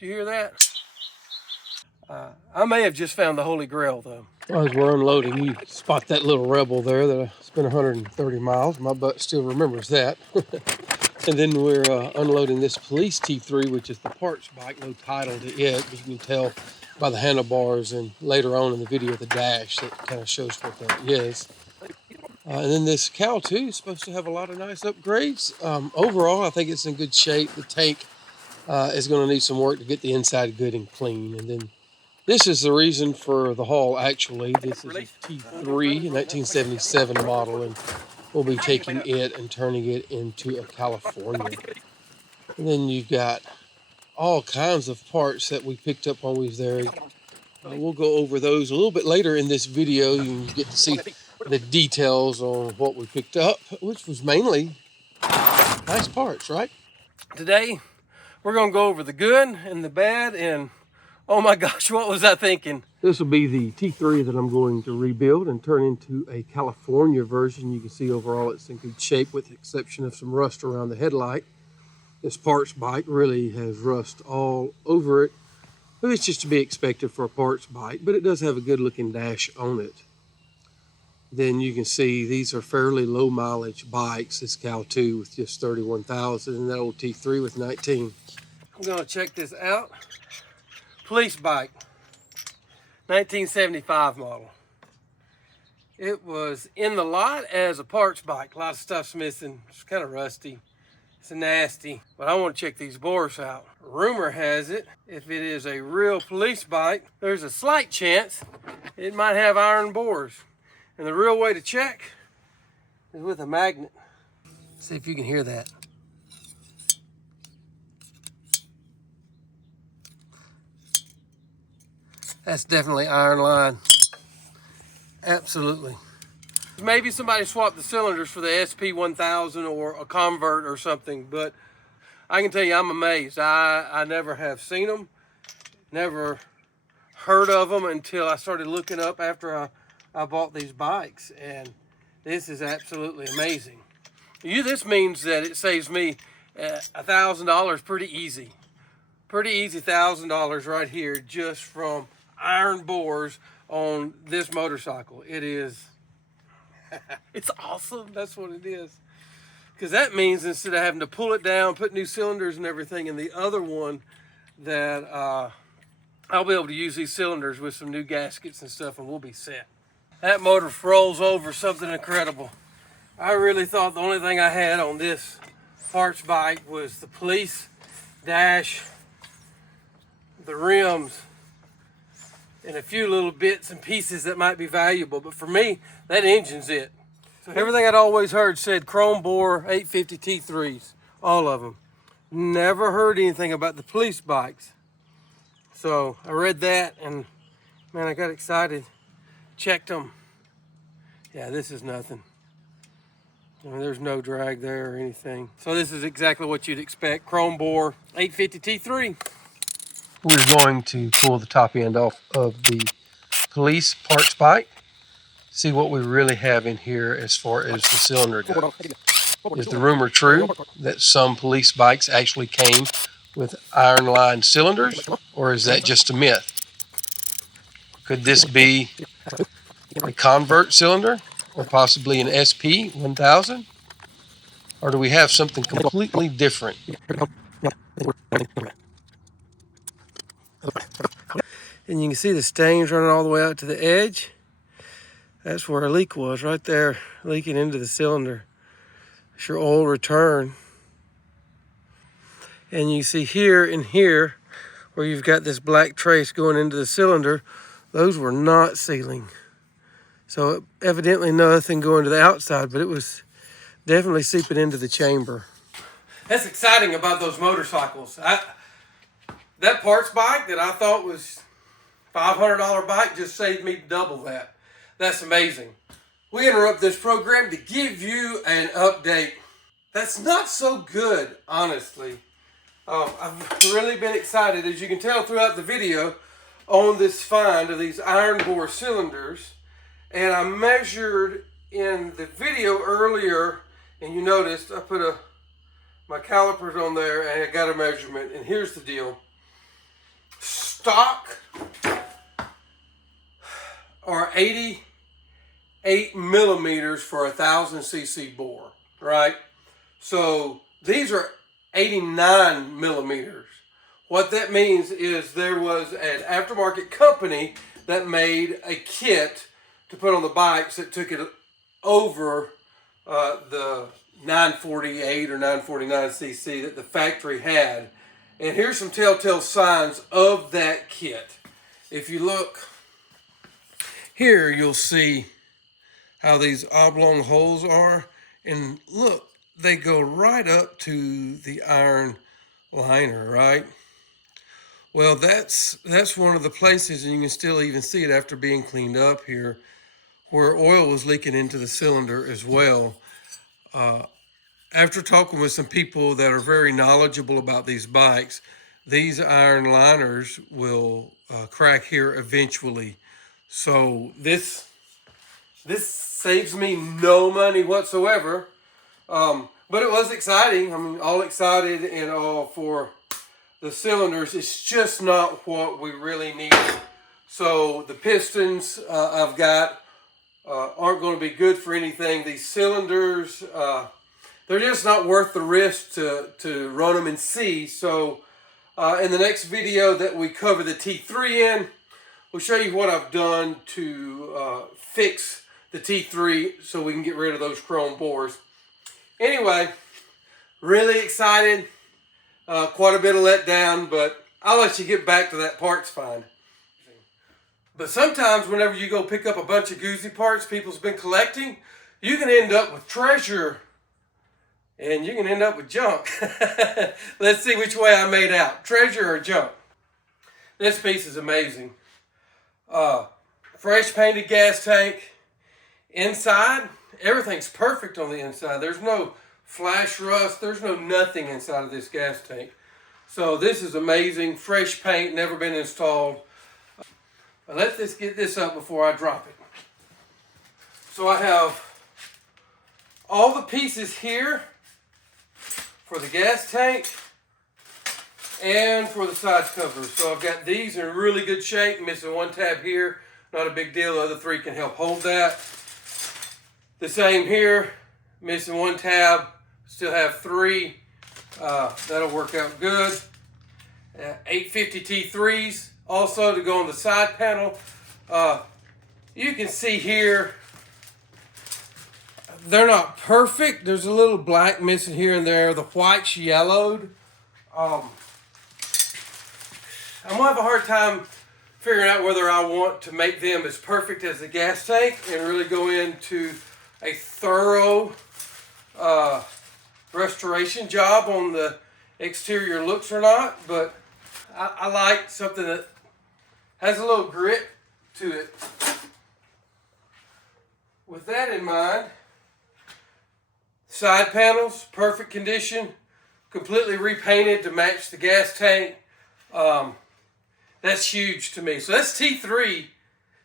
Do you hear that? I may have just found the Holy Grail, though. As we're unloading, you spot that little Rebel there that's been 130 miles. My butt still remembers that. And then we're unloading this Police T3, which is the parts bike, no title to it, but you can tell by the handlebars and later on in the video the dash that kind of shows what that is. And then this Cal 2 is supposed to have a lot of nice upgrades. Overall, I think it's in good shape. The tank is going to need some work to get the inside good and clean. And then this is the reason for the haul, actually. This is a T3, 1977 model, and we'll be taking it and turning it into a California. And then you've got all kinds of parts that we picked up while we was there. We'll go over those a little bit later in this video. You can get to see the details on what we picked up, which was mainly nice parts, right? Today, we're going to go over the good and the bad, and oh my gosh, what was I thinking? This will be the T3 that I'm going to rebuild and turn into a California version. You can see overall it's in good shape with the exception of some rust around the headlight. This parts bike really has rust all over it, but it's just to be expected for a parts bike, but it does have a good looking dash on it. Then you can see these are fairly low mileage bikes. This Cal 2 with just 31,000 and that old T3 with 19. I'm going to check this out. Police bike, 1975 model. It was in the lot as a parts bike. A lot of stuff's missing. It's kind of rusty. It's nasty, but I want to check these bores out. Rumor has it, if it is a real police bike, there's a slight chance it might have iron bores. And the real way to check is with a magnet. See if you can hear that. That's definitely iron line. Absolutely. Maybe somebody swapped the cylinders for the SP1000 or a convert or something, but I can tell you I'm amazed. I never have seen them, never heard of them until I started looking up after I bought these bikes, and this is absolutely amazing. This means that it saves me $1,000 pretty easy. Pretty easy $1,000 right here just from iron bores on this motorcycle. It is, it's awesome. That's what it is. Because that means instead of having to pull it down, put new cylinders and everything, and the other one that I'll be able to use these cylinders with some new gaskets and stuff, and we'll be set. That motor rolls over something incredible. I really thought the only thing I had on this parts bike was the police dash, the rims, and a few little bits and pieces that might be valuable. But for me, that engine's it. So everything I'd always heard said chrome bore 850 T3s, all of them. Never heard anything about the police bikes. So I read that and man, I got excited. Checked them. Yeah, this is nothing. I mean, there's no drag there or anything. So this is exactly what you'd expect. Chrome bore 850 T3. We're going to pull the top end off of the police parts bike. See what we really have in here as far as the cylinder goes. Is the rumor true that some police bikes actually came with iron line cylinders, or is that just a myth? Could this be a convert cylinder, or possibly an SP1000? Or do we have something completely different? And you can see the stains running all the way out to the edge. That's where a leak was, right there, leaking into the cylinder. It's your oil return. And you see here and here, where you've got this black trace going into the cylinder, those were not sealing. So evidently nothing going to the outside, but it was definitely seeping into the chamber. That's exciting about those motorcycles. That parts bike that I thought was $500 bike just saved me double that. That's amazing. We interrupt this program to give you an update. That's not so good, honestly. I've really been excited, as you can tell throughout the video, on this find of these iron bore cylinders. And I measured in the video earlier, and you noticed I put my calipers on there and I got a measurement. And here's the deal. stock are 88 millimeters for a 1000cc bore, right? So these are 89 millimeters. What that means is there was an aftermarket company that made a kit to put on the bikes that took it over the 948 or 949cc that the factory had. And here's some telltale signs of that kit. If you look here, you'll see how these oblong holes are. And look, they go right up to the iron liner, right? Well, that's one of the places, and you can still even see it after being cleaned up here, where oil was leaking into the cylinder as well. After talking with some people that are very knowledgeable about these bikes, these iron liners will crack here eventually. So this saves me no money whatsoever. But it was exciting. I mean, all excited and all for the cylinders. It's just not what we really need. So the pistons I've got aren't going to be good for anything. These cylinders, they're just not worth the risk to run them and see. So in the next video that we cover the T3 in, we'll show you what I've done to fix the T3 so we can get rid of those chrome bores. Anyway, really excited. Quite a bit of letdown, but I'll let you get back to that parts find. But sometimes whenever you go pick up a bunch of Guzzi parts people's been collecting, you can end up with treasure and you can end up with junk. Let's see which way I made out, treasure or junk. This piece is amazing. Fresh painted gas tank. Inside, everything's perfect on the inside. There's no flash rust. There's no nothing inside of this gas tank. So this is amazing. Fresh paint, never been installed. Let's get this up before I drop it. So I have all the pieces here for the gas tank and for the side covers. So I've got these in really good shape. Missing one tab here. Not a big deal. The other three can help hold that. The same here. Missing one tab. Still have three. That'll work out good. 850 T3s also to go on the side panel. You can see here they're not perfect. There's a little black missing here and there. The white's yellowed. I'm gonna have a hard time figuring out whether I want to make them as perfect as the gas tank and really go into a thorough restoration job on the exterior looks or not, but I like something that has a little grit to it. With that in mind, side panels, perfect condition, completely repainted to match the gas tank. That's huge to me. So that's T3.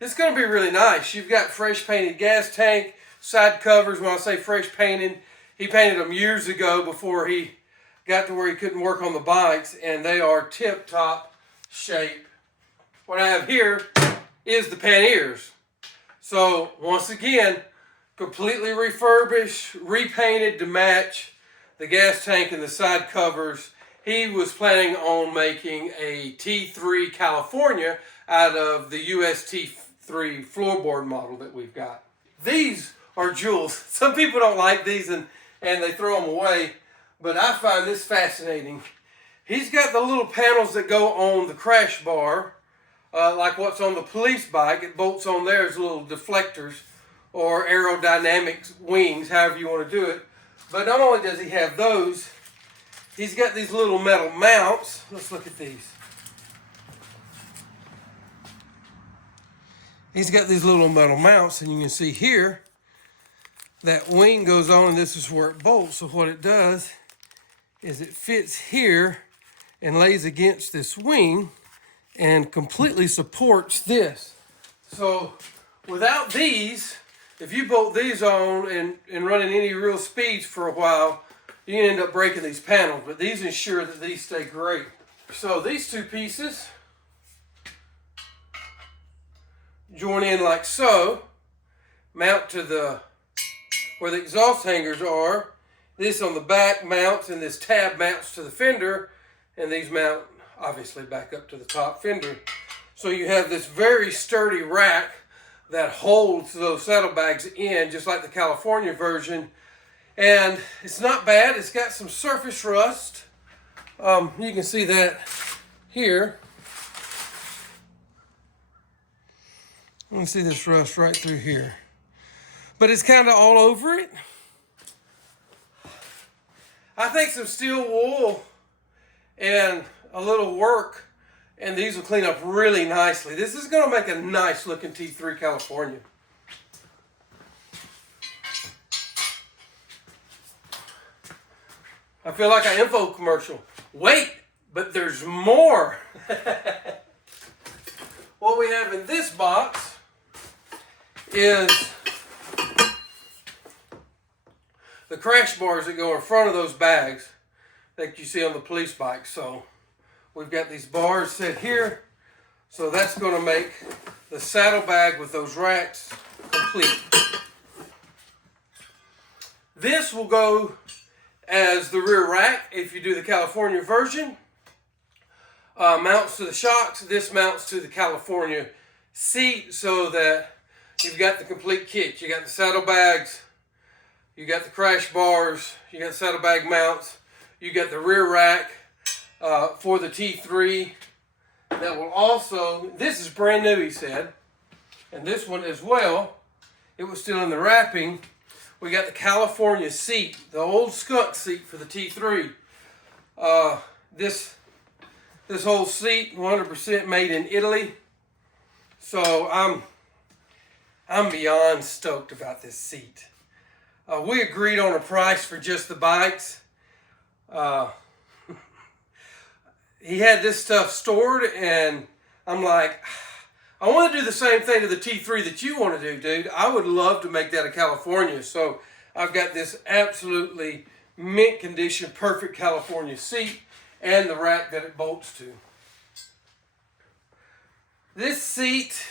It's going to be really nice. You've got fresh painted gas tank, side covers. When I say fresh painted, he painted them years ago before he got to where he couldn't work on the bikes, and they are tip-top shape. What I have here is the panniers. So once again, completely refurbished, repainted to match the gas tank and the side covers. He was planning on making a T3 California out of the US T3 floorboard model that we've got. These are jewels. Some people don't like these and they throw them away, but I find this fascinating. He's got the little panels that go on the crash bar, like what's on the police bike. It bolts on there as little deflectors or aerodynamic wings, however you want to do it. But not only does he have those, he's got these little metal mounts. Let's look at these. He's got these little metal mounts, and you can see here that wing goes on, and this is where it bolts. So what it does is it fits here and lays against this wing and completely supports this. So without these, if you bolt these on and running any real speeds for a while, you can end up breaking these panels, but these ensure that these stay great. So these two pieces join in like so, mount to the where the exhaust hangers are. This on the back mounts, and this tab mounts to the fender, and these mount obviously back up to the top fender. So you have this very sturdy rack that holds those saddlebags in, just like the California version. And it's not bad. It's got some surface rust. You can see that here. You can see this rust right through here. But it's kind of all over it. I think some steel wool and a little work, and these will clean up really nicely. This is going to make a nice looking T3 California. I feel like an info commercial. Wait, but there's more. What we have in this box is the crash bars that go in front of those bags that you see on the police bike. So we've got these bars set here. So that's going to make the saddlebag with those racks complete. This will go as the rear rack if you do the California version. Mounts to the shocks. This mounts to the California seat so that you've got the complete kit. You got the saddlebags, you got the crash bars, you got saddlebag mounts, you got the rear rack for the T3. That will also, this is brand new, he said, and this one as well. It was still in the wrapping. We got the California seat, the old skunk seat for the T3. This whole seat, 100% made in Italy. So I'm beyond stoked about this seat. We agreed on a price for just the bikes. He had this stuff stored, and I'm like, I want to do the same thing to the T3 that you want to do, dude. I would love to make that a California. So I've got this absolutely mint condition, perfect California seat and the rack that it bolts to. This seat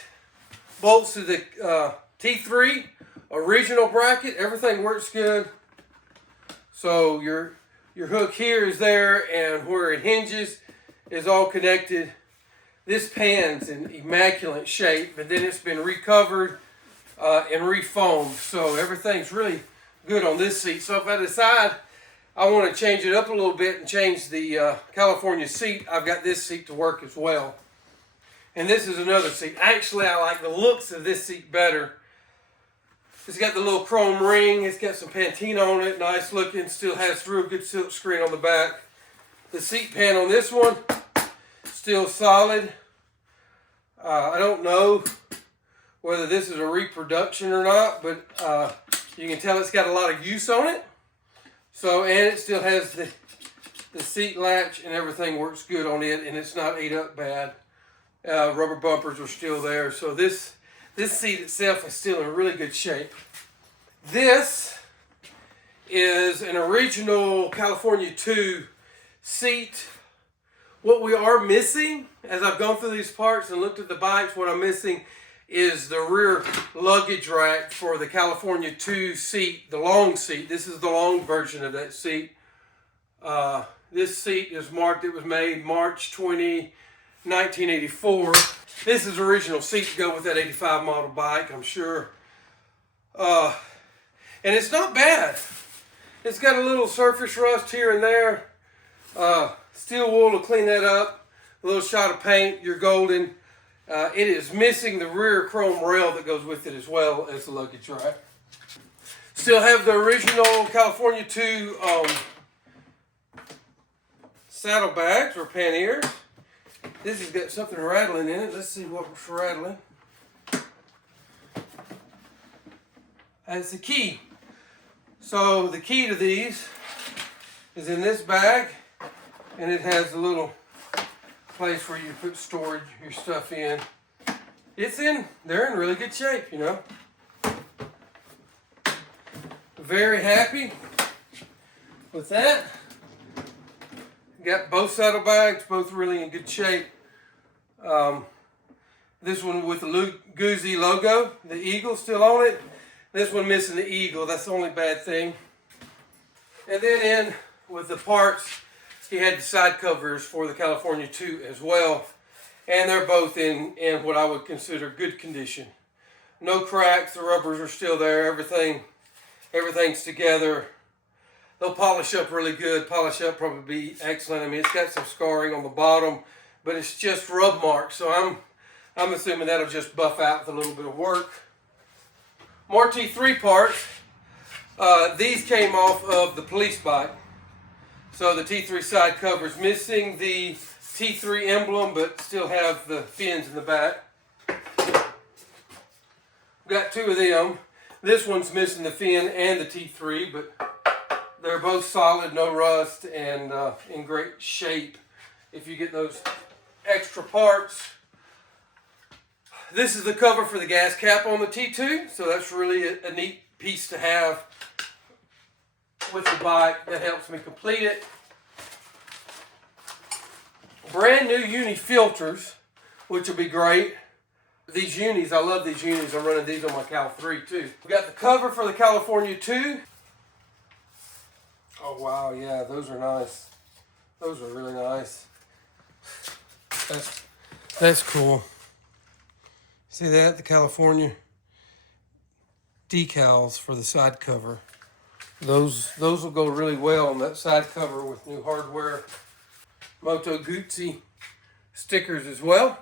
bolts to the T3 original bracket. Everything works good. So your hook here is there, and where it hinges is all connected. This pan's in immaculate shape, and then it's been recovered and refoamed. So everything's really good on this seat. So if I decide I want to change it up a little bit and change the California seat, I've got this seat to work as well. And this is another seat. Actually, I like the looks of this seat better. It's got the little chrome ring. It's got some patina on it. Nice looking. Still has real good silk screen on the back. The seat pan on this one, still solid. I don't know whether this is a reproduction or not, but you can tell it's got a lot of use on it. So, and it still has the seat latch, and everything works good on it, and it's not ate up bad. Rubber bumpers are still there. So this seat itself is still in really good shape. This is an original California 2 seat. What we are missing, as I've gone through these parts and looked at the bikes, what I'm missing is the rear luggage rack for the California 2 seat, the long seat. This is the long version of that seat. This seat is marked, it was made March 20, 1984. This is the original seat to go with that 85 model bike, I'm sure. And it's not bad. It's got a little surface rust here and there. Steel wool will clean that up. A little shot of paint, you're golden. It is missing the rear chrome rail that goes with it as well as the luggage rack. Still have the original California 2 saddlebags or panniers. This has got something rattling in it. Let's see what's rattling. That's the key. So the key to these is in this bag, and it has a little place where you put storage your stuff in. They're in really good shape, you know. Very happy with that. Got both saddlebags, both really in good shape. This one with the Guzzi logo, the eagle still on it. This one missing the eagle, that's the only bad thing. And then in with the parts, he had the side covers for the California 2 as well. And they're both in what I would consider good condition. No cracks, the rubbers are still there, everything's together. They'll polish up really good, polish up probably be excellent. I mean, it's got some scarring on the bottom, but it's just rub marks, so I'm assuming that'll just buff out with a little bit of work. More T3 parts. These came off of the police bike. So the T3 side covers missing the T3 emblem, but still have the fins in the back. Got two of them. This one's missing the fin and the T3, but they're both solid, no rust, and in great shape if you get those extra parts. This is the cover for the gas cap on the T2, so that's really a neat piece to have with the bike. That helps me complete it. Brand new uni filters, which will be great. These unis, I love these unis. I'm running these on my Cal 3 too. We got the cover for the California 2. Oh wow, yeah, those are nice. Those are really nice. That's cool. See that? The California decals for the side cover. Those will go really well on that side cover with new hardware. Moto Guzzi stickers as well.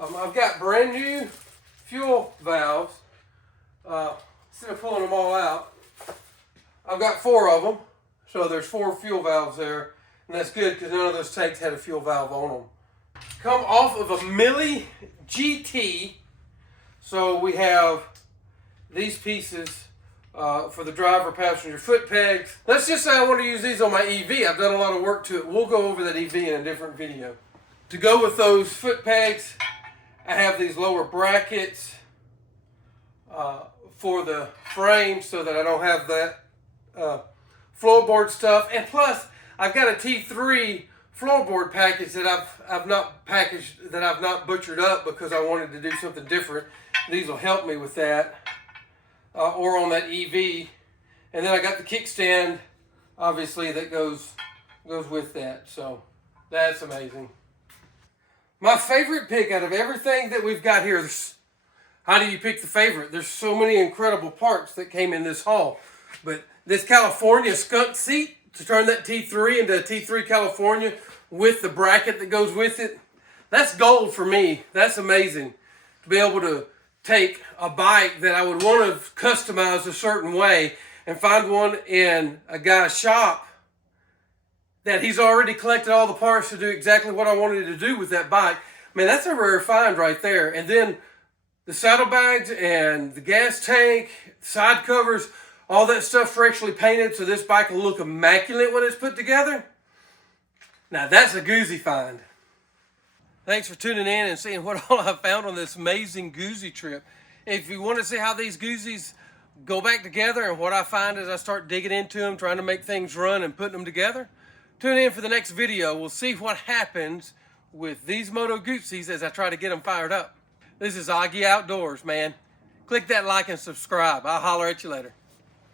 I've got brand new fuel valves. Instead of pulling them all out, I've got 4 of them. So there's 4 fuel valves there. And that's good because none of those tanks had a fuel valve on them. Come off of a Millie GT. So we have these pieces for the driver passenger foot pegs. Let's just say I want to use these on my EV. I've done a lot of work to it. We'll go over that EV in a different video. To go with those foot pegs, I have these lower brackets for the frame so that I don't have that floorboard stuff. And plus, I've got a T3 floorboard package that I've not butchered up because I wanted to do something different. These will help me with that. Or on that EV. And then I got the kickstand, obviously, that goes with that. So that's amazing. My favorite pick out of everything that we've got here, how do you pick the favorite? There's so many incredible parts that came in this haul. But this California skunk seat, to turn that T3 into a T3 California with the bracket that goes with it, that's gold for me. That's amazing. To be able to take a bike that I would want to customize a certain way and find one in a guy's shop that he's already collected all the parts to do exactly what I wanted to do with that bike. Man, that's a rare find right there. And then the saddlebags and the gas tank, side covers, all that stuff freshly painted so this bike will look immaculate when it's put together. Now that's a Guzzi find. Thanks for tuning in and seeing what all I found on this amazing Guzzi trip. If you want to see how these Guzzis go back together and what I find as I start digging into them, trying to make things run and putting them together, tune in for the next video. We'll see what happens with these Moto Guzzis as I try to get them fired up. This is Augie Outdoors, man. Click that like and subscribe. I'll holler at you later.